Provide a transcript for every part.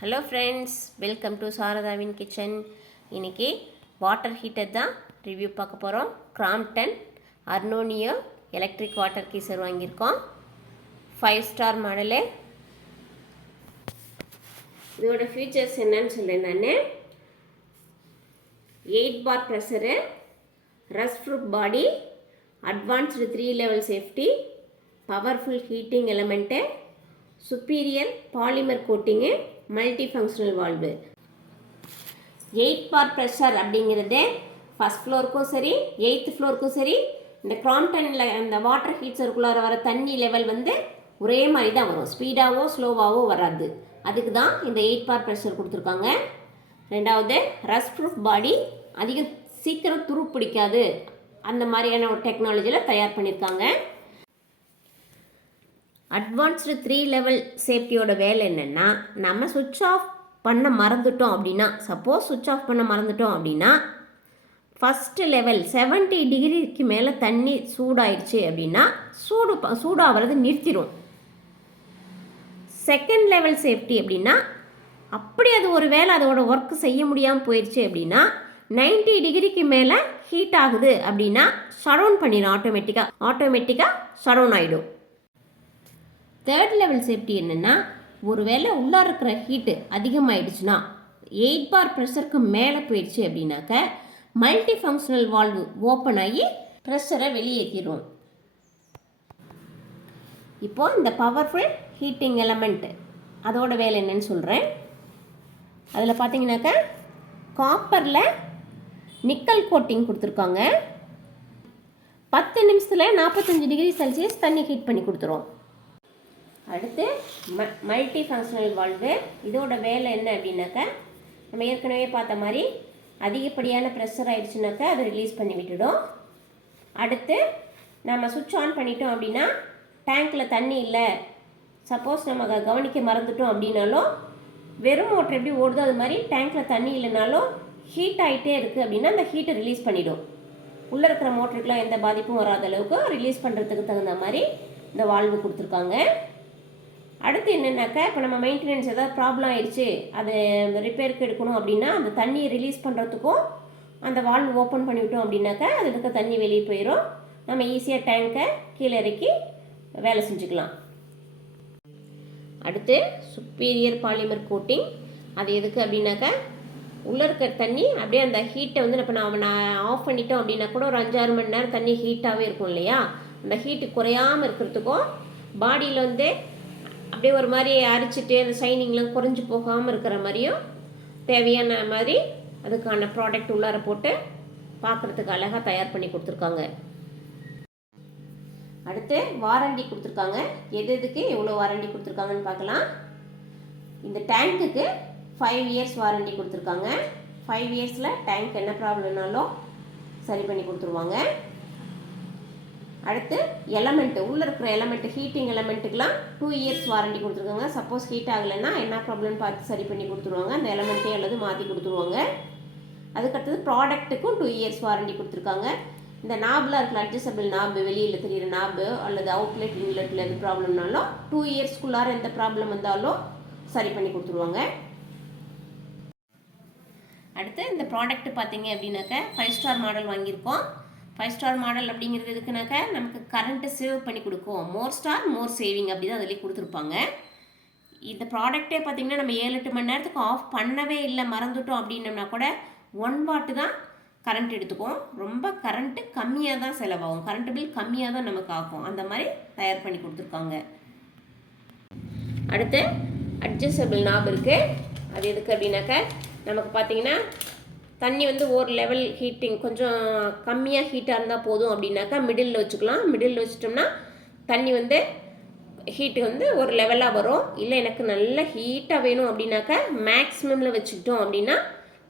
Hello friends, welcome to சாரதாவின் கிச்சன். இன்றைக்கி வாட்டர் ஹீட்டர் தான் ரிவ்யூ பார்க்க போகிறோம். Crompton Arno Neo electric water geyser வாங்கியிருக்கோம். 5 ஸ்டார் மாடலு. இதோட ஃபீச்சர்ஸ் என்னன்னு சொல்கிறேன் நான். 8 bar pressure, rust proof body, advanced 3 level safety, powerful heating element, superior polymer coating, multi functional valve. 8 bar pressure அப்படிங்கிறது ஃபஸ்ட் ஃப்ளோருக்கும் சரி 8th ஃப்ளோருக்கும் சரி இந்த கிராம்ப்டனில் அந்த வாட்டர் ஹீட்டருக்குள்ளார வர தண்ணி லெவல் ஒரே மாதிரி தான் வரும். ஸ்பீடாகவோ ஸ்லோவாகவோ வராது. அதுக்கு தான் இந்த 8 பார் ப்ரெஷர் கொடுத்துருக்காங்க. ரெண்டாவது, ரஸ்ட் ப்ரூஃப் பாடி, அதிகம் சீக்கிரம் துரு பிடிக்காது, அந்த மாதிரியான ஒரு டெக்னாலஜியில் தயார் பண்ணியிருக்காங்க. அட்வான்ஸ்டு 3 லெவல் சேஃப்டியோட வேலை என்னென்னா, நம்ம சுவிட்ச் ஆஃப் பண்ண மறந்துட்டோம் அப்படின்னா, சப்போஸ் சுவிட்ச் ஆஃப் பண்ண மறந்துட்டோம் அப்படின்னா, ஃபஸ்ட்டு லெவல் 70 டிகிரிக்கு மேலே தண்ணி சூடாயிடுச்சு அப்படின்னா சூடாகிறது நிறுத்திடும். செகண்ட் லெவல் சேஃப்டி அப்படின்னா, அப்படி அது ஒரு வேளை அதோட ஒர்க் செய்ய முடியாமல் போயிடுச்சு அப்படின்னா 90 டிகிரிக்கு மேலே ஹீட் ஆகுது அப்படின்னா ஷட் பண்ணிடும். ஆட்டோமேட்டிக்காக ஷட் ஆகிடும். தேர்ட் லெவல் சேஃப்டி என்னென்னா, ஒரு வேளை உள்ளே இருக்கிற ஹீட்டு அதிகமாகிடுச்சுன்னா 8 பார் ப்ரெஷருக்கு மேலே போயிடுச்சு அப்படின்னாக்க மல்டி ஃபங்க்ஷனல் வால்வு ஓப்பன் ஆகி ப்ரெஷரை வெளியேற்றிடும். இப்போது இந்த பவர்ஃபுல் ஹீட்டிங் எலமெண்ட்டு அதோட வேலை என்னன்னு சொல்கிறேன். அதில் பார்த்தீங்கன்னாக்கா காப்பரில் நிக்கல் கோட்டிங் கொடுத்துருக்காங்க. 10 நிமிஷத்தில் 45 டிகிரி செல்சியஸ் தண்ணி ஹீட் பண்ணி கொடுத்துரும். அடுத்து மல்டி ஃபங்க்ஷனல் வால்வு. இதோட வேலை என்ன அப்படின்னாக்கா, நம்ம ஏற்கனவே பார்த்த மாதிரி அதிகப்படியான ப்ரெஷர் ஆகிடுச்சுனாக்கா அதை ரிலீஸ் பண்ணி விட்டுடும். அடுத்து நம்ம சுவிட்ச் ஆன் பண்ணிட்டோம் அப்படின்னா டேங்க்கில் தண்ணி இல்லை, சப்போஸ் நம்ம கவனிக்க மறந்துட்டோம் அப்படின்னாலும் வெறும் மோட்டர் எப்படி ஓடுதோ அது மாதிரி டேங்க்கில் தண்ணி இல்லைனாலும் ஹீட் ஆகிட்டே இருக்குது அப்படின்னா அந்த ஹீட்டை ரிலீஸ் பண்ணிவிடும். உள்ளே இருக்கிற மோட்டருக்கெலாம் எந்த பாதிப்பும் வராத அளவுக்கு ரிலீஸ் பண்ணுறதுக்கு தகுந்த மாதிரி இந்த வால்வு கொடுத்துருக்காங்க. அடுத்து என்னென்னாக்கா, இப்போ நம்ம மெயின்டெனன்ஸ் ஏதாவது ப்ராப்ளம் ஆகிடுச்சு, அது ரிப்பேருக்கு எடுக்கணும் அப்படின்னா அந்த தண்ணியை ரிலீஸ் பண்ணுறதுக்கும் அந்த வால்வு ஓப்பன் பண்ணிவிட்டோம் அப்படின்னாக்கா அது இருக்க தண்ணி வெளியே போயிடும். நம்ம ஈஸியாக டேங்கை கீழே இறக்கி வேலை செஞ்சுக்கலாம். அடுத்து சுப்பீரியர் பாலிமர் கோட்டிங். அது எதுக்கு அப்படின்னாக்கா, உள்ளே இருக்கிற தண்ணி அப்படியே அந்த ஹீட்டை இப்போ நான் ஆஃப் பண்ணிட்டோம் அப்படின்னா கூட ஒரு 5-6 மணி நேரம் தண்ணி ஹீட்டாகவே இருக்கும் இல்லையா, அந்த ஹீட்டு குறையாமல் இருக்கிறதுக்கும் பாடியில் அப்படியே ஒரு மாதிரி அரிச்சிட்டு அந்த ஷைனிங்லாம் குறைஞ்சி போகாமல் இருக்கிற மாதிரியும் தேவையான மாதிரி அதுக்கான ப்ராடக்ட் உள்ளார போட்டு பார்க்குறதுக்கு அழகாக தயார் பண்ணி கொடுத்துருக்காங்க. அடுத்து வாரண்டி கொடுத்துருக்காங்க. எதுக்கு எவ்வளோ வாரண்டி கொடுத்துருக்காங்கன்னு பார்க்கலாம். இந்த டேங்க்குக்கு 5 இயர்ஸ் வாரண்டி கொடுத்துருக்காங்க. 5 இயர்ஸில் டேங்க் என்ன ப்ராப்ளம்னாலும் சரி பண்ணி கொடுத்துருவாங்க. அடுத்து எலமெண்ட்டு, உள்ளே இருக்கிற எலமெண்ட்டு ஹீட்டிங் எலமெண்ட்டுக்கெலாம் 2 இயர்ஸ் வாரண்டி கொடுத்துருக்காங்க. சப்போஸ் ஹீட் ஆகலைன்னா என்ன ப்ராப்ளம்னு பார்த்து சரி பண்ணி கொடுத்துருவாங்க. அந்த எலமெண்ட்டே அல்லது மாற்றி கொடுத்துருவாங்க. அதுக்கடுத்தது ப்ராடக்ட்டுக்கும் 2 இயர்ஸ் வாரண்டி கொடுத்துருக்காங்க. இந்த நாபில் இருக்கிற அட்ஜஸ்டபிள் நாபு, வெளியில் தெரிகிற நாபு அல்லது அவுட்லெட் இன்லெட்டில் எது ப்ராப்ளம்னாலும் 2 இயர்ஸ்க்குள்ளார எந்த ப்ராப்ளம் வந்தாலும் சரி பண்ணி கொடுத்துருவாங்க. அடுத்து இந்த ப்ராடக்ட் பார்த்தீங்க அப்படின்னாக்கா 5 ஸ்டார் மாடல் வாங்கியிருக்கோம். 5 ஸ்டார் மாடல் அப்படிங்கிறது எதுக்குனாக்கா, நமக்கு கரண்ட்டை சேவ் பண்ணி கொடுக்கும். மோர் ஸ்டார் மோர் சேவிங் அப்படி தான் அதிலே கொடுத்துருப்பாங்க. இந்த ப்ராடக்டே பார்த்திங்கன்னா நம்ம 7-8 மணி நேரத்துக்கு ஆஃப் பண்ணவே இல்லை, மறந்துட்டோம் அப்படின்னோம்னா கூட 1 வாட் தான் கரண்ட் எடுத்துக்கும். ரொம்ப கரண்ட்டு கம்மியாக தான் செலவாகும். கரண்ட் பில் கம்மியாக தான் நமக்கு ஆகும். அந்த மாதிரி தயார் பண்ணி கொடுத்துருக்காங்க. அடுத்து அட்ஜஸ்டபிள் நாப் இருக்குது. அது எதுக்கு அப்படின்னாக்கா, நமக்கு பார்த்திங்கன்னா தண்ணி ஒரு லெவல் ஹீட்டிங் கொஞ்சம் கம்மியாக ஹீட்டாக இருந்தால் போதும் அப்படின்னாக்கா மிடில் வச்சுக்கலாம். மிடில் வச்சிட்டோம்னா தண்ணி ஹீட்டு ஒரு லெவலாக வரும். இல்லை எனக்கு நல்ல ஹீட்டாக வேணும் அப்படின்னாக்கா மேக்ஸிமமில் வச்சுக்கிட்டோம் அப்படின்னா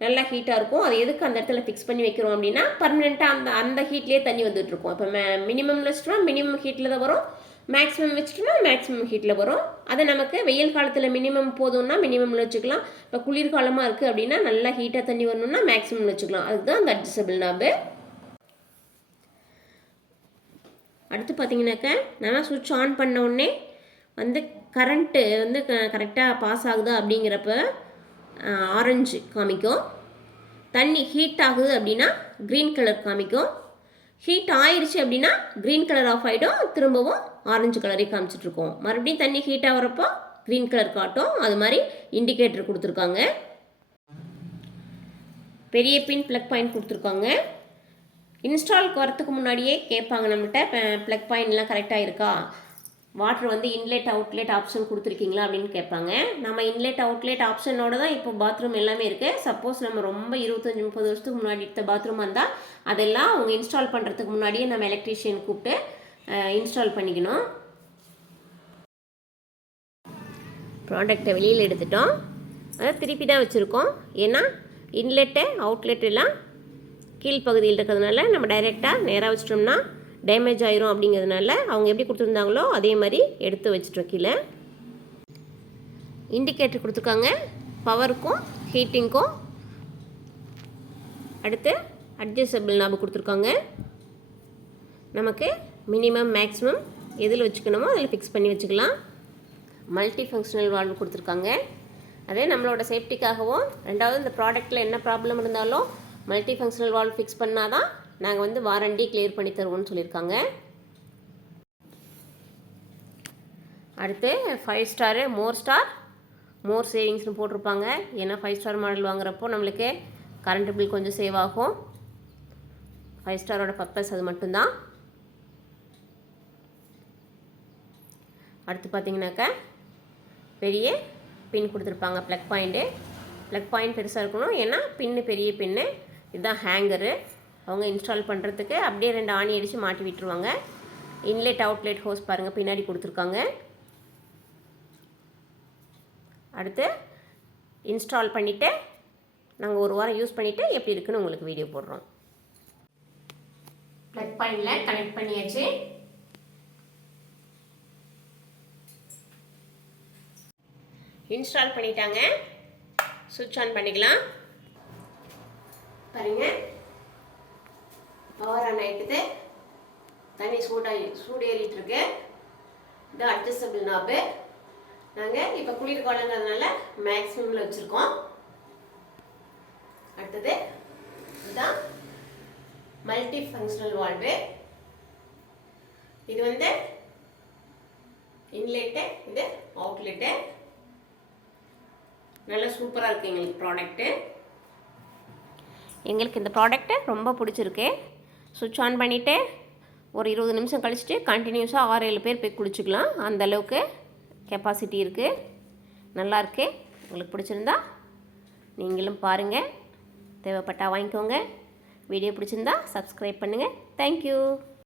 நல்லா ஹீட்டாக இருக்கும். அது எதுக்கு அந்த இடத்துல ஃபிக்ஸ் பண்ணி வைக்கிறோம் அப்படின்னா பர்மனெண்ட்டாக அந்த ஹீட்லேயே தண்ணி வந்துட்டுருக்கும். இப்போ மினிமமில் வச்சுட்டோம்னா மினிமம் ஹீட்டில் தான் வரும், மேக்ஸிமம் வச்சுட்டோம்னா மேக்ஸிமம் ஹீட்டில் வரும். அது நமக்கு வெயில் காலத்தில் மினிமம் போதும்னா மினிமமில் வச்சுக்கலாம். இப்போ குளிர்காலமாக இருக்குது அப்படின்னா நல்லா ஹீட்டாக தண்ணி வரணும்னா மேக்ஸிமம் வச்சுக்கலாம். அதுதான் அந்த அட்ஜஸ்டபிள் நாபு. அடுத்து பார்த்தீங்கன்னாக்கா, நம்ம சுவிட்ச் ஆன் பண்ண உடனே கரண்ட்டு வந்து கரெக்டாக பாஸ் ஆகுதா அப்படிங்கிறப்ப ஆரஞ்சு காமிக்கும். தண்ணி ஹீட் ஆகுது அப்படின்னா க்ரீன் கலர் காமிக்கும். ஹீட் ஆயிடுச்சு அப்படின்னா க்ரீன் கலர் ஆஃப் ஆகிடும், திரும்பவும் ஆரஞ்சு கலரே காமிச்சிட்ருக்கோம். மறுபடியும் தண்ணி ஹீட் ஆகிறப்போ க்ரீன் கலர் காட்டும். அது மாதிரி இண்டிகேட்டர் கொடுத்துருக்காங்க. பெரிய பின் ப்ளக் பாயிண்ட் கொடுத்துருக்காங்க. இன்ஸ்டாலுக்கு வரத்துக்கு முன்னாடியே கேட்பாங்க நம்மகிட்ட, ப்ளக் பாயிண்ட்லாம் கரெக்டாக இருக்கா, வாட்டர் வந்து இன்லெட் அவுட்லெட் ஆப்ஷன் கொடுத்துருக்கீங்களா அப்படின்னு கேட்பாங்க. நம்ம இன்லெட் அவுட்லெட் ஆப்ஷனோட தான் இப்போ பாத்ரூம் எல்லாமே இருக்குது. சப்போஸ் நம்ம ரொம்ப 25-30 வருஷத்துக்கு முன்னாடி எடுத்த பாத்ரூம் இருந்தால் அதெல்லாம் அவங்க இன்ஸ்டால் பண்ணுறதுக்கு முன்னாடியே நம்ம எலக்ட்ரீஷியன் கூப்பிட்டு இன்ஸ்டால் பண்ணிக்கணும். ப்ராடக்டை வெளியில் எடுத்துட்டோம். அதை திருப்பி தான் வச்சுருக்கோம். ஏன்னா இன்லெட்டு அவுட்லெட் எல்லாம் கீழ்ப்பகுதியில் இருக்கிறதுனால நம்ம டைரெக்டாக நேராக வச்சிட்டோம்னா டேமேஜ் ஆயிரும். அப்படிங்கிறதுனால அவங்க எப்படி கொடுத்துருந்தாங்களோ அதே மாதிரி எடுத்து வச்சுட்டோம். கீழே இண்டிகேட்டர் கொடுத்துருக்காங்க பவருக்கும் ஹீட்டிங்க்கும். அடுத்து அட்ஜஸ்டபிள் நாபு கொடுத்துருக்காங்க. நமக்கு மினிமம் மேக்ஸிமம் எதில் வச்சுக்கணுமோ அதில் ஃபிக்ஸ் பண்ணி வச்சுக்கலாம். மல்டி ஃபங்க்ஷனல் வால்வு கொடுத்துருக்காங்க. அதே நம்மளோட சேஃப்டிக்காகவும், ரெண்டாவது இந்த ப்ராடக்ட்டில் என்ன ப்ராப்ளம் இருந்தாலும் மல்டி ஃபங்க்ஷனல் வால்வ் ஃபிக்ஸ் பண்ணால் தான் நாங்கள் வந்து வாரண்டி கிளியர் பண்ணி தருவோம்னு சொல்லியிருக்காங்க. அடுத்து 5 ஸ்டாரு மோர் சேவிங்ஸ்னு போட்டிருப்பாங்க. ஏன்னா 5 ஸ்டார் மாடல் வாங்குறப்போ நம்மளுக்கு கரண்ட் பில் கொஞ்சம் சேவ் ஆகும். 5 ஸ்டாரோட பர்பஸ் அது மட்டும்தான். அடுத்து பார்த்தீங்கன்னாக்கா பெரிய பின் கொடுத்துருப்பாங்க. ப்ளக் பாயிண்ட் பெருசாக இருக்கணும். ஏன்னா பின்னு பெரிய பின்னு. இதுதான் ஹேங்கரு. அவங்க இன்ஸ்டால் பண்ணுறதுக்கு அப்படியே 2 ஆணி அடித்து மாட்டி விட்டுருவாங்க. இன்லெட் அவுட்லெட் ஹோஸ் பாருங்கள் பின்னாடி கொடுத்துருக்காங்க. அடுத்து இன்ஸ்டால் பண்ணிவிட்டு நாங்கள் 1 வாரம் யூஸ் பண்ணிவிட்டு எப்படி இருக்குன்னு உங்களுக்கு வீடியோ போடுறோம். ப்ளக் பாயிண்டில் கனெக்ட் பண்ணியாச்சு. இன்ஸ்டால் பண்ணிட்டாங்க. சுவிட்ச் ஆன் பண்ணிக்கலாம். பாருங்கள், பவர் ஆன் ஆகிட்டுது. தண்ணி சூடு ஏறிட்டு இருக்கு. இது அட்ஜஸ்டபிள் நாபு. நாங்கள் இப்போ குளிர் காலங்கிறதுனால மேக்ஸிமமில் வச்சுருக்கோம். அடுத்தது இதுதான் மல்டி ஃபங்க்ஷனல் வால்வு. இது வந்து இன்லெட்டு, இது அவுட்லெட்டு. நல்லா சூப்பராக இருக்குது எங்களுக்கு ப்ராடக்ட்டு. எங்களுக்கு இந்த ப்ராடக்ட்டு ரொம்ப பிடிச்சிருக்கு. சுவிட்ச் ஆன் பண்ணிவிட்டு ஒரு 20 நிமிஷம் கழிச்சுட்டு கண்டினியூஸாக 6-7 பேர் போய் குளிச்சுக்கலாம். அந்தளவுக்கு கெப்பாசிட்டி இருக்குது. நல்லாயிருக்கு. உங்களுக்கு பிடிச்சிருந்தா நீங்களும் பாருங்கள். தேவைப்பட்டால் வாங்கிக்கோங்க. வீடியோ பிடிச்சிருந்தா சப்ஸ்கிரைப் பண்ணுங்கள். தேங்க்யூ.